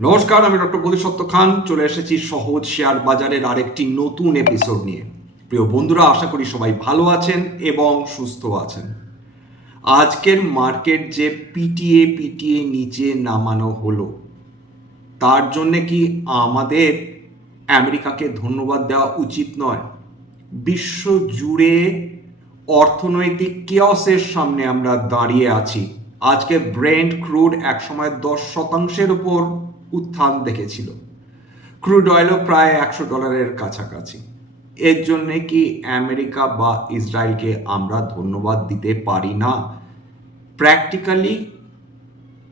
নমস্কার, আমি ডক্টর বোধিসত্ত্ব খান চলে এসেছি সহজ শেয়ার বাজারের আরেকটি নতুন এপিসোড নিয়ে। প্রিয় বন্ধুরা, আশা করি সবাই ভালো আছেন এবং সুস্থ আছেন। আজকের মার্কেট যে পিটিয়ে নিচে নামানো হলো, তার জন্যে কি আমাদের আমেরিকাকে ধন্যবাদ দেওয়া উচিত নয়? বিশ্ব জুড়ে অর্থনৈতিক কেয়সের সামনে আমরা দাঁড়িয়ে আছি। আজকে ব্রেন্ট ক্রুড একসময় 10% উপর উত্থান দেখেছিল। ক্রুড অয়েলও প্রায় $100 কাছাকাছি। এর জন্যে কি আমেরিকা বা ইসরায়েলকে আমরা ধন্যবাদ দিতে পারি না? প্র্যাকটিক্যালি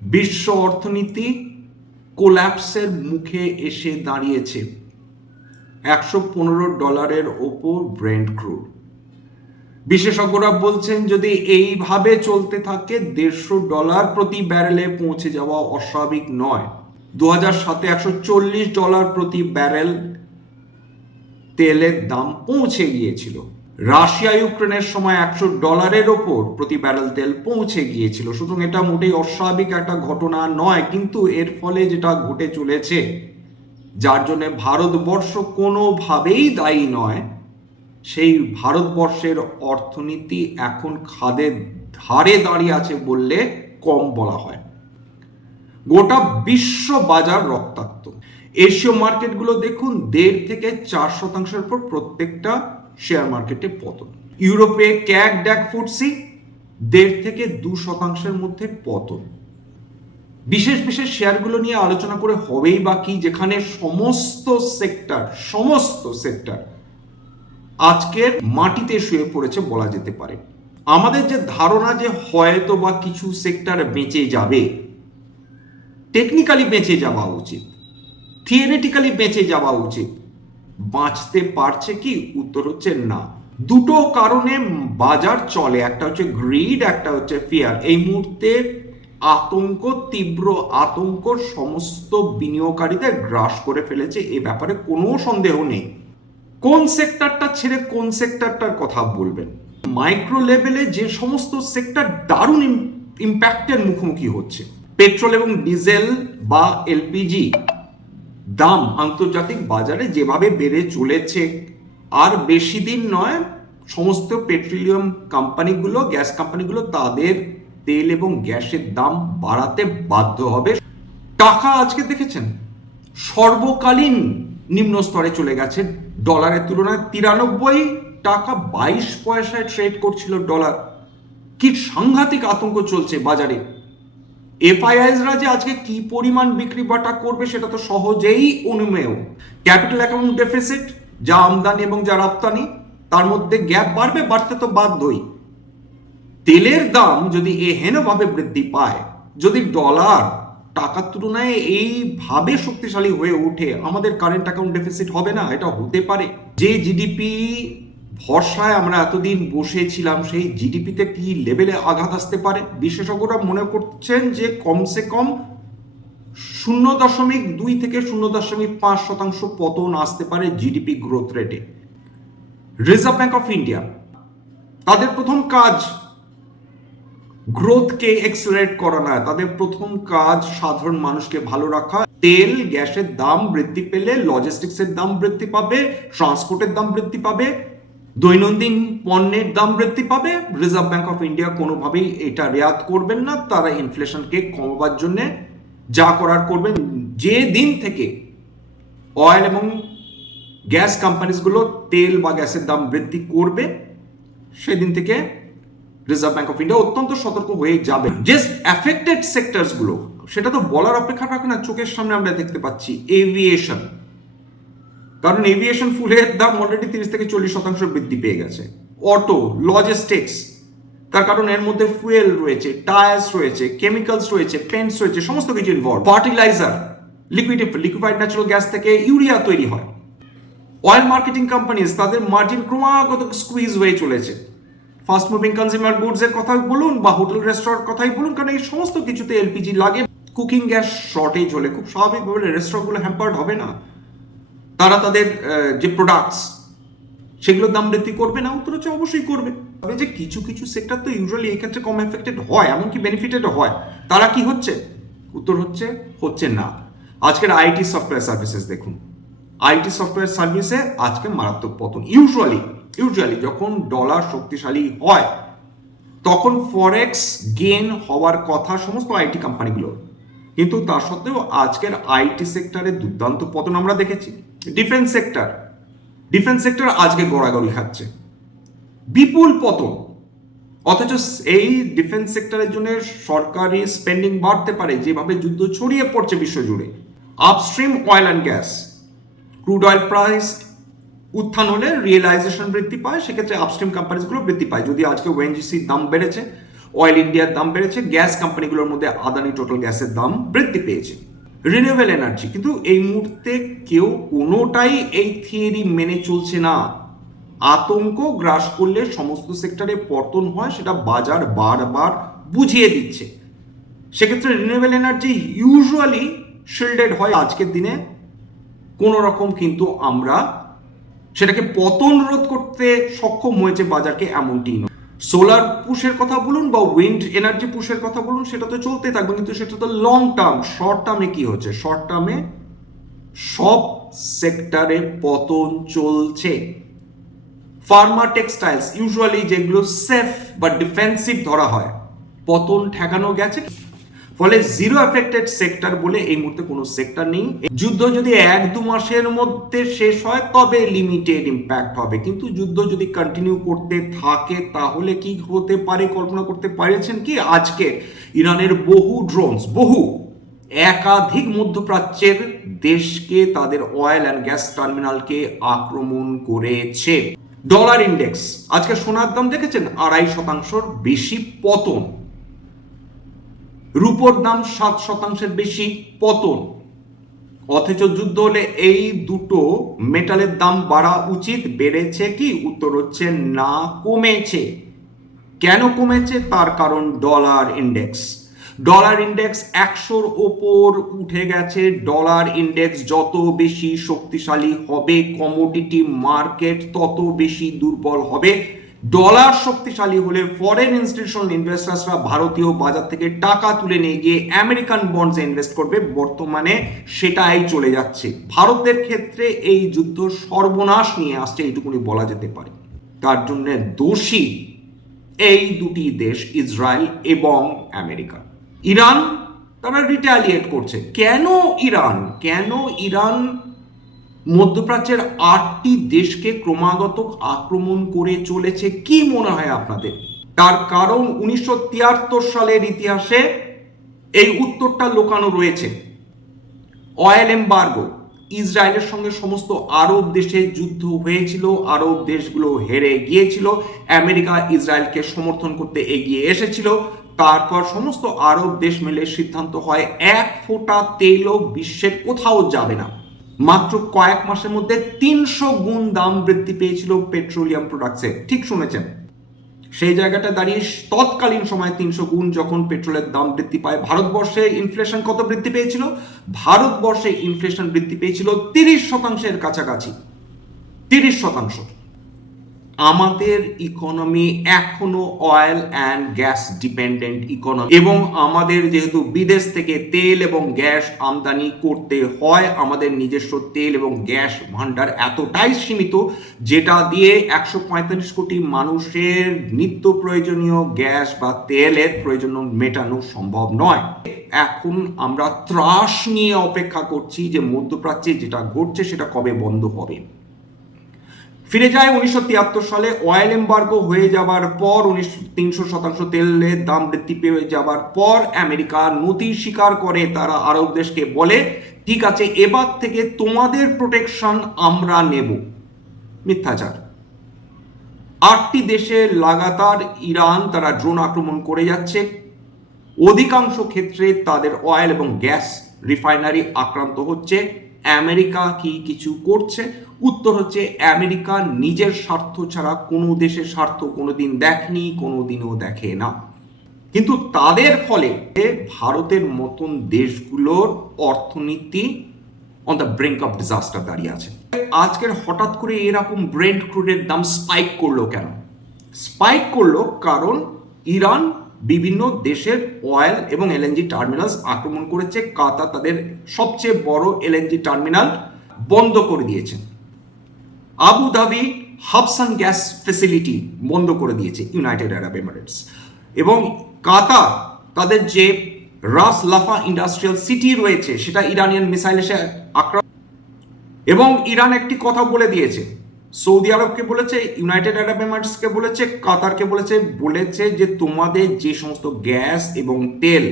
বিশ্ব অর্থনীতি কোল্যাপসের মুখে এসে দাঁড়িয়েছে। $115 ওপর ব্রেন্ট ক্রুড। বিশেষজ্ঞরা বলছেন যদি এইভাবে চলতে থাকে $150 প্রতি ব্যারেলে পৌঁছে যাওয়া অস্বাভাবিক নয়। 2007-এ $140 প্রতি ব্যারেল তেলের দাম পৌঁছে গিয়েছিল। রাশিয়া ইউক্রেনের সময় $100 ওপর প্রতি ব্যারেল তেল পৌঁছে গিয়েছিল। সুতরাং এটা মোটেই অস্বাভাবিক একটা ঘটনা নয়, কিন্তু এর ফলে যেটা ঘটে চলেছে, যার জন্য ভারতবর্ষ কোনোভাবেই দায়ী নয়, সেই ভারতবর্ষের অর্থনীতি এখন খাদের ধারে দাঁড়িয়ে আছে বললে কম বলা হয়। গোটা বিশ্ব বাজার রক্তাক্ত। এশীয় মার্কেটগুলো দেখুন, 1.5 থেকে 4% পর প্রত্যেকটা শেয়ার মার্কেটে পতন। ইউরোপে ক্যাক ড্যাক ফুটসি 1.5 থেকে 2% মধ্যে পতন। বিশেষ বিশেষ শেয়ারগুলো নিয়ে আলোচনা করে হবেই বা কি, যেখানে সমস্ত সেক্টর আজকের মাটিতে শুয়ে পড়েছে বলা যেতে পারে। আমাদের যে ধারণা যে হয়তো বা কিছু সেক্টর বেঁচে যাবে, টেকনিক্যালি বেঁচে যাওয়া উচিত, থিওরিটিক্যালি বেঁচে যাওয়া উচিত, বাঁচতে পারছে কি? উত্তর হচ্ছে না। দুটো কারণে বাজার চলে, একটা হচ্ছে গ্রিড, একটা হচ্ছে ফিয়ার। এই মুহূর্তে আতঙ্ক, তীব্র আতঙ্ক সমস্ত বিনিয়োগকারীদের গ্রাস করে ফেলেছে, এ ব্যাপারে কোনো সন্দেহ নেই। কোন সেক্টরটা ছেড়ে কোন সেক্টরটার কথা বলবেন? মাইক্রো লেভেলে যে সমস্ত সেক্টর দারুণ ইম্প্যাক্টের মুখোমুখি হচ্ছে, পেট্রোল এবং ডিজেল বা এলপিজি দাম আন্তর্জাতিক বাজারে যেভাবে বেড়ে চলেছে, আর বেশি দিন নয় সমস্ত পেট্রোলিয়াম কোম্পানিগুলো, গ্যাস কোম্পানিগুলো তাদের তেল এবং গ্যাসের দাম বাড়াতে বাধ্য হবে। টাকা আজকে দেখেছেন সর্বকালীন নিম্ন স্তরে চলে গেছে। ডলারের তুলনায় 93 টাকা 22 পয়সায় ট্রেড করছিল ডলার। কি সাংঘাতিক আতঙ্ক চলছে বাজারে। এফআইআইসরা যে আজকে কি পরিমাণ বিক্রি বাটা করবে সেটা তো সহজেই অনুমেয়। ক্যাপিটাল অ্যাকাউন্ট ডেফিসিট, যা আমদানি এবং যা রপ্তানি, তার মধ্যে গ্যাপ বাড়তে তো বাধ্যই। তেলের দাম যদি এহেনভাবে বৃদ্ধি পায়, যদি ডলার টাকার তুলনায় এইভাবে শক্তিশালী হয়ে ওঠে, আমাদের কারেন্ট অ্যাকাউন্ট ডেফিসিট হবে না? এটা হতে পারে। যে জিডিপি ভরসায় আমরা এতদিন বসেছিলাম, সেই জিডিপিতে কি লেভেলে আঘাত আসতে পারে? বিশেষজ্ঞরা মনে করছেন যে কমসে কম 0.2 থেকে 0.5% পতন আসতে পারে জিডিপি গ্রোথ রেটে। রিজার্ভ ব্যাংক অফ ইন্ডিয়া, তাদের প্রথম কাজ গ্রোথকে এক্সেলারেট করা না, তাদের প্রথম কাজ সাধারণ মানুষকে ভালো রাখা। তেল গ্যাসের দাম বৃদ্ধি পেলে লজিস্টিক্সের দাম বৃদ্ধি পাবে, ট্রান্সপোর্টের দাম বৃদ্ধি পাবে, দৈনন্দিন পণ্যের দাম বৃদ্ধি পাবে। রিজার্ভ ব্যাংক অফ ইন্ডিয়া কোনোভাবেই এটা রেয়াত করবেন না। তারা ইনফ্লেশনকে কমাবার জন্য যা করার করবেন। যে দিন থেকে অয়েল এবং গ্যাস কোম্পানিজগুলো তেল বা গ্যাসের দাম বৃদ্ধি করবে, সেদিন থেকে রিজার্ভ ব্যাংক অফ ইন্ডিয়া অত্যন্ত সতর্ক হয়ে যাবে। যে অ্যাফেক্টেড সেক্টরসগুলো, সেটা তো বলার অপেক্ষা রাখে না, চোখের সামনে আমরা দেখতে পাচ্ছি। এভিয়েশন, কারণ এভিয়েশন ফুলের দাম অলরেডি 30 থেকে 40% বৃদ্ধি পেয়ে গেছে। অটো, লজিস্টিক্স, তার কারণ এর মধ্যে ফুয়েল রয়েছে, টায়ার্স রয়েছে, কেমিক্যালস রয়েছে, পেন্টস রয়েছে, সমস্ত কিছু involve. Fertiliser, liquefied natural gas থেকে ইউরিয়া তৈরি হয়। অয়েল মার্কেটিং কোম্পানিজ, তাদের মার্জিন ক্রমাগত স্কুইজ হয়ে চলেছে। ফাস্ট মুভিং কনজিউমার গুডস এর কথাই বলুন বা হোটেল রেস্টুরেন্ট কথাই বলুন, কারণ এই সমস্ত কিছুতে এলপিজি লাগে। কুকিং গ্যাস শর্টেজ হলে খুব স্বাভাবিকভাবে রেস্টুরেন্টগুলো হ্যাম্পার্ড হবে না। তারা তাদের যে প্রোডাক্টস, সেগুলোর দাম বৃদ্ধি করবে না? উত্তর হচ্ছে অবশ্যই করবে। তবে যে কিছু কিছু সেক্টর তো ইউজুয়ালি এই ক্ষেত্রে কম এফেক্টেড হয়, এমনকি বেনিফিটেড হয়, তারা কি হচ্ছে? উত্তর হচ্ছে না। আজকের আইটি সফটওয়্যার সার্ভিসেস দেখুন, আইটি সফটওয়্যার সার্ভিসে আজকে মারাত্মক পতন। ইউজুয়ালি যখন ডলার শক্তিশালী হয় তখন ফরেক্স গেন হওয়ার কথা সমস্ত আইটি কোম্পানিগুলোর, কিন্তু তা সত্ত্বেও আজকের আইটি সেক্টরে দুর্দান্ত পতন আমরা দেখেছি। ডিফেন্স সেক্টর আজকে গড়াগড়ি খাচ্ছে, বিপুল পতন। অথচ এই ডিফেন্স সেক্টরের জন্য সরকারি স্পেন্ডিং বাড়তে পারে যেভাবে যুদ্ধ ছড়িয়ে পড়ছে বিশ্বজুড়ে। Upstream oil and gas, crude oil price উত্থান হলে রিয়েলাইজেশন বৃদ্ধি পায়, সেক্ষেত্রে আপস্ট্রিম কোম্পানিগুলো বৃদ্ধি পায়। যদি আজকে ওএনজিসির দাম বেড়েছে, অয়েল ইন্ডিয়ার দাম বেড়েছে, গ্যাস কোম্পানিগুলোর মধ্যে আদানি টোটাল গ্যাসের দাম বৃদ্ধি পেয়েছে। রিনিউয়েবল এনার্জি, কিন্তু এই মুহূর্তে কেউ কোনোটাই এই থিওরি মেনে চলছে না। আতঙ্ক গ্রাস করলে সমস্ত সেক্টরে পতন হয়, সেটা বাজার বারবার বুঝিয়ে দিচ্ছে। সেক্ষেত্রে রিনিউয়েবল এনার্জি ইউজুয়ালি শিল্ডেড হয় আজকের দিনে কোনো রকম, কিন্তু আমরা সেটাকে পতন রোধ করতে সক্ষম হয়েছে বাজারকে, এমনটি নয়। সোলার পুশের কথা বলুন বা উইন্ড এনার্জি পুশের কথা বলুন, সেটা তো চলতে থাকবে, কিন্তু সেটা তো লং টার্ম। শর্ট টার্মে কি হচ্ছে? শর্ট টার্মে সব সেক্টরে পতন চলছে। ফার্মা টেক্সটাইলস ইউজুয়ালি যেগুলো সেফ বা ডিফেন্সিভ ধরা হয়, পতন ঠেকানো গেছে। ফলে জিরো এফেক্টেড সেক্টর বলে এই মুহূর্তে কোনো সেক্টর নেই। যুদ্ধ যদি 1-2 মাসের মধ্যে শেষ হয় তবে লিমিটেড ইম্প্যাক্ট হবে, কিন্তু যুদ্ধ যদি কন্টিনিউ করতে থাকে তাহলে কি হতে পারে কল্পনা করতে পারছেন কি? আজকে ইরানের বহু একাধিক মধ্যপ্রাচ্যের দেশকে, তাদের অয়েল অ্যান্ড গ্যাস টার্মিনালকে আক্রমণ করেছে। ডলার ইন্ডেক্স, আজকে সোনার দাম দেখেছেন 2.5% বেশি পতন, রুপোর দাম 7% বেশি পতন। অথচ যুদ্ধ হলে এই দুটো মেটালের দাম বাড়া উচিত, বেড়েছে কি? উত্তর হচ্ছে না, কমেছে। কেন কমেছে? তার কারণ ডলার ইন্ডেক্স 100-র ওপর উঠে গেছে। ডলার ইন্ডেক্স যত বেশি শক্তিশালী হবে, কমোডিটি মার্কেট তত বেশি দুর্বল হবে। ডলার শক্তিশালী হলে ফরেন ইনস্টিটিউশনাল ইনভেস্টার্সরা ভারতীয় বাজার থেকে টাকা তুলে নিয়ে গিয়ে আমেরিকান বন্ডসে ইনভেস্ট করবে। বর্তমানে সেটাই চলে যাচ্ছে। ভারতের ক্ষেত্রে এই যুদ্ধ সর্বনাশ নিয়ে আসছে, এইটুকুনি বলা যেতে পারে। তার জন্য দোষী এই দুটি দেশ, ইসরায়েল এবং আমেরিকা। ইরান তারা রিটালিয়েট করছে। কেন ইরান মধ্যপ্রাচ্যের 8টি দেশকে ক্রমাগত আক্রমণ করে চলেছে? কি মনে হয় আপনাদের? তার কারণ 1973 সালের ইতিহাসে এই উত্তরটা লুকানো রয়েছে। অয়েল এম্বার্গো, ইসরায়েলের সঙ্গে সমস্ত আরব দেশে যুদ্ধ হয়েছিল, আরব দেশগুলো হেরে গিয়েছিল, আমেরিকা ইসরায়েলকে সমর্থন করতে এগিয়ে এসেছিল। তারপর সমস্ত আরব দেশ মিলে সিদ্ধান্ত হয় 1 ফোঁটা তেলও বিশ্বের কোথাও যাবে না। মাত্র কয়েক মাসের মধ্যে 300 গুণ দাম বৃদ্ধি পেয়েছিল পেট্রোলিয়াম প্রোডাক্টসের। ঠিক শুনেছেন, সেই জায়গাটা দাঁড়িয়ে তৎকালীন সময় 300 গুণ যখন পেট্রোলের দাম বৃদ্ধি পায়, ভারতবর্ষে ইনফ্লেশন কত বৃদ্ধি পেয়েছিল? ভারতবর্ষে ইনফ্লেশন বৃদ্ধি পেয়েছিল 30%-এর কাছাকাছি। 30%। আমাদের ইকোনমি এখনো oil and gas dependent economy, এবং আমাদের যেহেতু বিদেশ থেকে তেল এবং গ্যাস আমদানি করতে হয়, আমাদের নিজস্ব তেল এবং গ্যাস ভান্ডার এতটাই সীমিত যেটা দিয়ে 145 কোটি মানুষের নিত্য প্রয়োজনীয় গ্যাস বা তেলের প্রয়োজন মেটানো সম্ভব নয়। এখন আমরা ত্রাস নিয়ে অপেক্ষা করছি যে মধ্যপ্রাচ্যে যেটা ঘটছে সেটা কবে বন্ধ হবে। ফিরে যায় 1973 সালে। অয়েল এম্বার্গো হয়ে যাবার পর, 300% তেলের দাম বৃদ্ধি পেয়ে যাবার পর আমেরিকা নতি স্বীকার করে। তারা আরব দেশকে বলে, ঠিক আছে, এবার থেকে তোমাদের প্রোটেকশন আমরা নেব। মিথ্যাচার। 8টি দেশে লাগাতার ইরান তারা ড্রোন আক্রমণ করে যাচ্ছে। অধিকাংশ ক্ষেত্রে তাদের অয়েল এবং গ্যাস রিফাইনারি আক্রান্ত হচ্ছে। আমেরিকা কি কিছু করছে? উত্তর হচ্ছে আমেরিকা নিজের স্বার্থ ছাড়া কোনো দেশের স্বার্থ কোনোদিন দেখেনি, কোনোদিনও দেখে না। কিন্তু তাদের ফলে ভারতের মতন দেশগুলোর অর্থনীতি on the brink of disaster দাঁড়িয়ে আছে। আজকের হঠাৎ করে এরকম ব্রেন্ট ক্রুডের দাম স্পাইক করলো কেন? স্পাইক করলো কারণ ইরান বিভিন্ন দেশের অয়েল এবং এলএনজি টার্মিনালস আক্রমণ করেছে। কাতার তাদের সবচেয়ে বড় এলএনজি টার্মিনাল বন্ধ করে দিয়েছে। আবুধাবি হাবসান গ্যাস ফ্যাসিলিটি বন্ধ করে দিয়েছে ইউনাইটেড আরব এমিরেটস। এবং কাতার তাদের যে রাস লাফা ইন্ডাস্ট্রিয়াল সিটি রয়েছে সেটা ইরানিয়ান মিসাইল এসে আক্রমণ, এবং ইরান একটি কথা বলে দিয়েছে, সৌদি আরবকে বলেছে, ইউনাইটেড আরব এমিরেটসকে বলেছে, কাতারকে বলেছে যে তোমাদের যে সমস্ত গ্যাস এবং তেল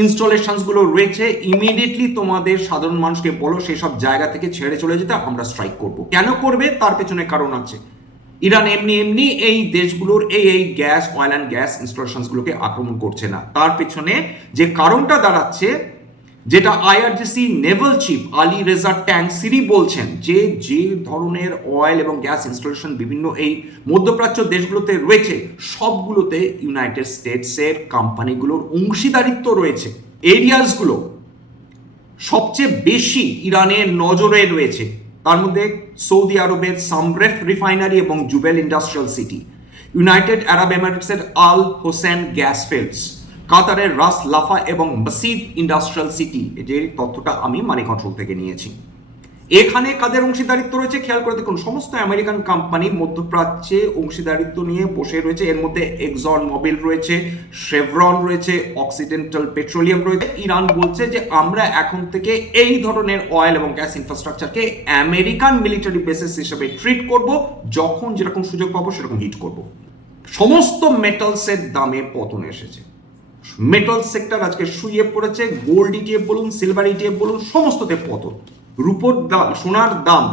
ইনস্টলেশনসগুলো রয়েছে ইমিডিয়েটলি তোমাদের সাধারণ মানুষকে বলো সেসব জায়গা থেকে ছেড়ে চলে যেতে, আমরা স্ট্রাইক করব। কেন করবে তার পেছনে কারণ আছে। ইরান এমনি এই দেশগুলোর এই গ্যাস অয়েল অ্যান্ড গ্যাস ইনস্টলেশনসগুলোকে আক্রমণ করছে না, তার পেছনে যে কারণটা দাঁড়াচ্ছে, যেটা IRGC naval chief Ali Reza Tangsiri বলছেন, যে ধরনের অয়েল এবং গ্যাস ইনস্টলেশন বিভিন্ন এই মধ্যপ্রাচ্য দেশগুলোতে রয়েছে সবগুলোতে ইউনাইটেড স্টেটসের কোম্পানিগুলোর অংশীদারিত্ব রয়েছে। এরিয়াসগুলো সবচেয়ে বেশি ইরানের নজরে রয়েছে, তার মধ্যে সৌদি আরবের সামরেফ রিফাইনারি এবং জুবেল ইন্ডাস্ট্রিয়াল সিটি, ইউনাইটেড আরব এমিরেটসের আল হোসেন গ্যাস ফিল্ডস, কাতারের রাস লাফা এবং মাসিদ ইন্ডাস্ট্রিয়াল সিটি। এর তথ্যটা আমি মানি কন্ট্রোল থেকে নিয়েছি। এখানে কাদের অংশীদারিত্ব রয়েছে খেয়াল করে দেখুন, সমস্ত আমেরিকান কোম্পানি মধ্যপ্রাচ্যে অংশীদারিত্ব নিয়ে বসে রয়েছে। এর মধ্যে এক্সন মোবিল রয়েছে, শেভরন রয়েছে, অক্সিডেন্টাল পেট্রোলিয়াম রয়েছে। ইরান বলছে যে আমরা এখন থেকে এই ধরনের অয়েল এবং গ্যাস ইনফ্রাস্ট্রাকচারকে আমেরিকান মিলিটারি বেসিস হিসেবে ট্রিট করব, যখন যেরকম সুযোগ পাবো সেরকম হিট করব। সমস্ত মেটালসের দামে পতন এসেছে, মেটাল সেক্টর আজকে শুয়ে পড়েছে। গোল্ড ইটিএফ বলুন, সিলভার ইটিএফ বলুন, সমস্ততে পতন। রূপোর দাম, সোনার দাম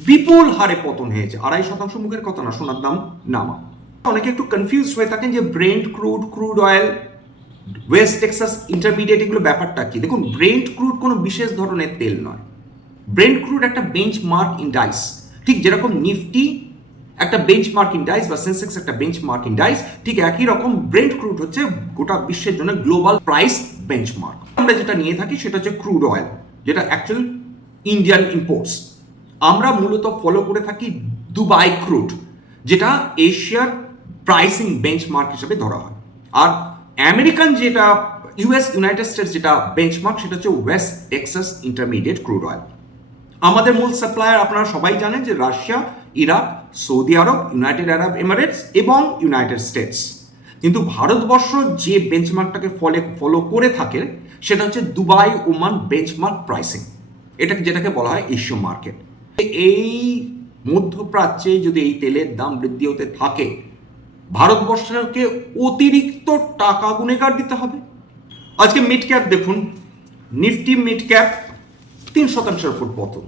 বিপুল হারে পতন হয়েছে। 2.5% মুখের কথা না, সোনার দাম নামা। অনেকে একটু কনফিউজ হয়ে থাকেন যে ব্রেন্ট crude oil, West Texas intermediate এগুলো ব্যাপারটা কি। দেখুন, ব্রেন্ট ক্রুড কোনো বিশেষ ধরনের তেল নয়। ব্রেন্ট ক্রুড একটা বেঞ্চমার্ক ইন্ডাইস, ঠিক যেরকম নিফটি একটা বেঞ্চমার্ক ইন্ডাইস বা সেন্সেক্স একটা বেঞ্চমার্ক ইন্ডাইস, ঠিক একই রকম ব্রেন্ট ক্রুড হচ্ছে গোটা বিশ্বের জন্য গ্লোবাল প্রাইস বেঞ্চমার্ক। আমরা যেটা নিয়ে থাকি সেটা হচ্ছে ক্রুড অয়েল, যেটা অ্যাকচুয়াল ইন্ডিয়ান ইম্পোর্টস। আমরা মূলত ফলো করে থাকি দুবাই ক্রুড, যেটা এশিয়ার প্রাইসিং বেঞ্চমার্ক হিসেবে ধরা হয়। আর আমেরিকান যেটা ইউনাইটেড স্টেটস যেটা বেঞ্চমার্ক, সেটা হচ্ছে West Texas intermediate crude oil. আমাদের মূল সাপ্লায়ার আপনারা সবাই জানেন যে রাশিয়া, ইরাক, সৌদি আরব, ইউনাইটেড আরব এমিরেটস এবং ইউনাইটেড স্টেটস। কিন্তু ভারতবর্ষ যে বেঞ্চমার্কটাকে ফলো করে থাকে সেটা হচ্ছে দুবাই ওমান বেঞ্চমার্ক প্রাইসিং, যেটাকে বলা হয় এশীয় মার্কেট। এই মধ্যপ্রাচ্যে যদি এই তেলের দাম বৃদ্ধি হতে থাকে, ভারতবর্ষকে অতিরিক্ত টাকা গুণেগার দিতে হবে। আজকে মিড ক্যাপ দেখুন, নিফটি মিড ক্যাপ 3% উপর পতন,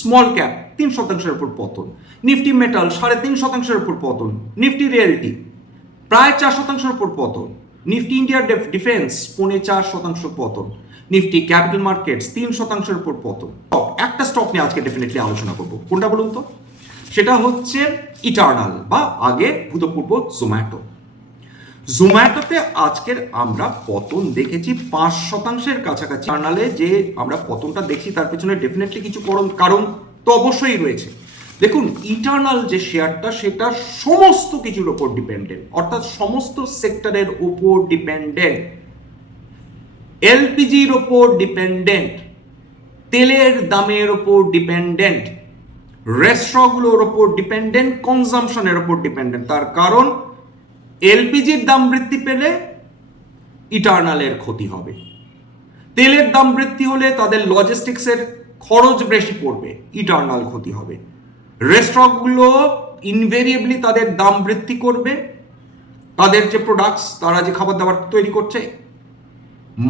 স্মল ক্যাপ 3% উপর পতন, নিফটি মেটাল 3.5% উপর পতন, নিফটি রিয়েলটি প্রায় 4% উপর পতন, নিফটি ইন্ডিয়া ডিফেন্স 4.5% পতন, নিফটি ক্যাপিটাল মার্কেটস 3% উপর পতন। একটা স্টক নিয়ে আজকে ডেফিনেটলি আলোচনা করবো, কোনটা বলুন তো? সেটা হচ্ছে ইটার্নাল বা আগে ভূতপূর্ব জোম্যাটোতে আজকের আমরা পতন দেখেছি 5% কাছাকাছি। ইটার্নালে যে আমরা পতনটা দেখছি তার পেছনে ডেফিনেটলি কিছু কারণ তো অবশ্যই রয়েছে। দেখুন, ইটার্নাল যে শেয়ারটা সেটা সমস্ত কিছুর ওপর ডিপেন্ডেন্ট, অর্থাৎ সমস্ত সেক্টরের ওপর ডিপেন্ডেন্ট। এলপিজির ওপর ডিপেন্ডেন্ট, তেলের দামের ওপর ডিপেন্ডেন্ট, রেস্টুরেন্টগুলোর ওপর ডিপেন্ডেন্ট, কনজাম্পশনের ওপর ডিপেন্ডেন্ট। তার কারণ এলপিজির দাম বৃদ্ধি পেলে ইটার্নালের ক্ষতি হবে, তেলের দাম বৃদ্ধি হলে তাদের লজিস্টিক্সের খরচ বেশি পড়বে, ইটার্নাল ক্ষতি হবে। রেস্টুরেন্টগুলো ইনভেরিয়েবলি তাদের দাম বৃদ্ধি করবে, তাদের যে প্রোডাক্টস, তারা যে খাবার দাবার তৈরি করছে,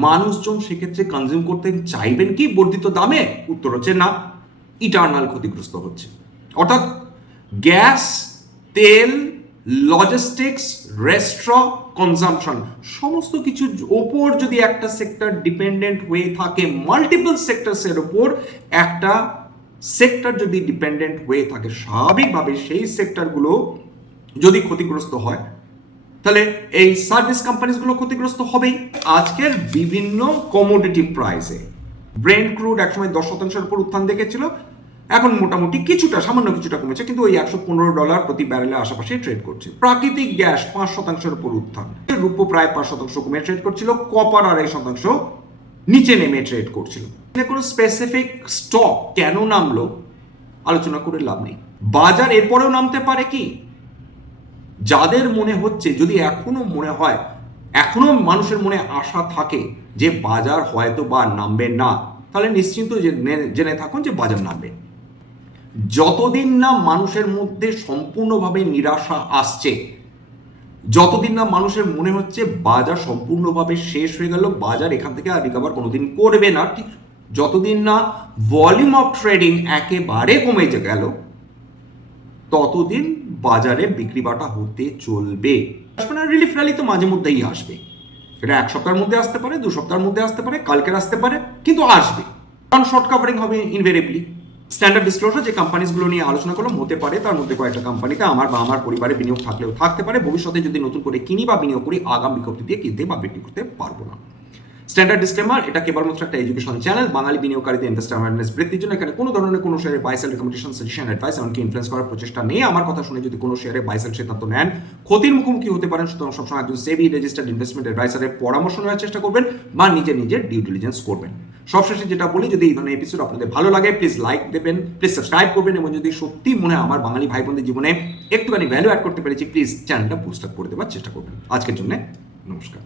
মানুষজন সেক্ষেত্রে কনজিউম করতে চাইবেন কি বর্ধিত দামে? উত্তর হচ্ছে না, ইটার্নাল ক্ষতিগ্রস্ত হচ্ছে। অর্থাৎ গ্যাস, তেল, লজিস্টিক্স, রেস্টুরেন্ট, কনজাম্পশন সমস্ত কিছুর ওপর যদি একটা সেক্টর ডিপেন্ডেন্ট হয়ে থাকে, মাল্টিপল সেক্টরসের ওপর একটা সেক্টর যদি ডিপেন্ডেন্ট হয়ে থাকে, স্বাভাবিকভাবে সেই সেক্টরগুলো যদি ক্ষতিগ্রস্ত হয় তাহলে এই সার্ভিস কোম্পানিজগুলো ক্ষতিগ্রস্ত হবেই। আজকের বিভিন্ন কমোডিটি প্রাইসে ব্রেন্ট ক্রুড একসময় 10%-এর উপর উত্থান দেখেছিল, এখন মোটামুটি কিছুটা সামান্য কিছুটা কমেছে, কিন্তু ওই $115 প্রতি ব্যারেলের আশেপাশে ট্রেড করছে। প্রাকৃতিক গ্যাস 5%-এর উপর উত্থান, রূপো প্রায় 5% কমে ট্রেড করছিল, কপার 2.5% নিচে নেমে ট্রেড করছিল। কোনো স্পেসিফিক স্টক কেন নামলো আলোচনা করে লাভ নেই, বাজার এরপরেও নামতে পারে কি। যাদের মনে হচ্ছে, যদি এখনো মনে হয়, এখনো মানুষের মনে আশা থাকে যে বাজার হয়তো বা নামবে না, তাহলে নিশ্চিন্ত জেনে থাকুন যে বাজার নামবে। যতদিন না মানুষের মধ্যে সম্পূর্ণভাবে নিরাশা আসছে, যতদিন না মানুষের মনে হচ্ছে বাজার সম্পূর্ণভাবে শেষ হয়ে গেল, বাজার এখান থেকে আর রিকভার কোনোদিন করবে না, ঠিক যতদিন না ভলিউম অফ ট্রেডিং একেবারে কমে গেল, ততদিন বাজারে বিক্রি বাটা হতে চলবে। রিলিফ র্যালি তো মাঝে মধ্যেই আসবে, এটা 1 সপ্তাহের মধ্যে আসতে পারে, 2 সপ্তাহের মধ্যে আসতে পারে, কালকের আসতে পারে, কিন্তু আসবে। কারণ শর্ট কাভারিং হবে ইনভেরিয়েবলি। স্ট্যান্ডার্ড ডিসক্লোজার যে কোম্পানিগুলো নিয়ে আলোচনা করলাম, হতে পারে তার মধ্যে কয়েকটা কোম্পানিতে আমার বা আমার পরিবারে বিনিয়োগ থাকলেও থাকতে পারে, ভবিষ্যতে যদি নতুন করে কিনি বা বিনিয়োগ করি, আগাম বিজ্ঞপ্তি দিয়ে কিনতে বা বিক্রি করতে পারবো না। স্ট্যান্ডার্ড ডিসক্লেমার, এটা কেবলমাত্র একটা এডুকেশন চ্যানেল, বাঙালি বিনিয়োগকারীদের ইনভেস্টর অ্যাওয়ারনেস বৃদ্ধির জন্য। এখানে কোনো ধরনের কোনো শেয়ারে buy sell recommendation, suggestion, advice এমনকি ইনফ্লুয়েন্স করার প্রচেষ্টা নেই। আমার কথা শুনে যদি কোনো শেয়ারে বাই সেল সিদ্ধান্ত নেন, ক্ষতির মুখোমুখি হতে পারেন। সুতরাং সবসময় একজন সেবি রেজিস্টার্ড ইনভেস্টমেন্ট অ্যাডভাইসারের পরামর্শ নেওয়ার চেষ্টা করবেন বা নিজের ডিউ ডিলিজেন্স করবেন। সবশেষে যেটা বলি, যদি এই ধরনের এপিসোড আপনাদের ভালো লাগে, প্লিজ লাইক দেবেন, প্লিজ সাবস্ক্রাইব করবেন, এবং যদি সত্যি মনে হয় আমার বাঙালি ভাই বোনদের জীবনে একটুখানি ভ্যালু অ্যাড করতে পেরেছি, প্লিজ চ্যানেলটা বুস্ট আপ করে দেওয়ার চেষ্টা করবেন। আজকের জন্য নমস্কার।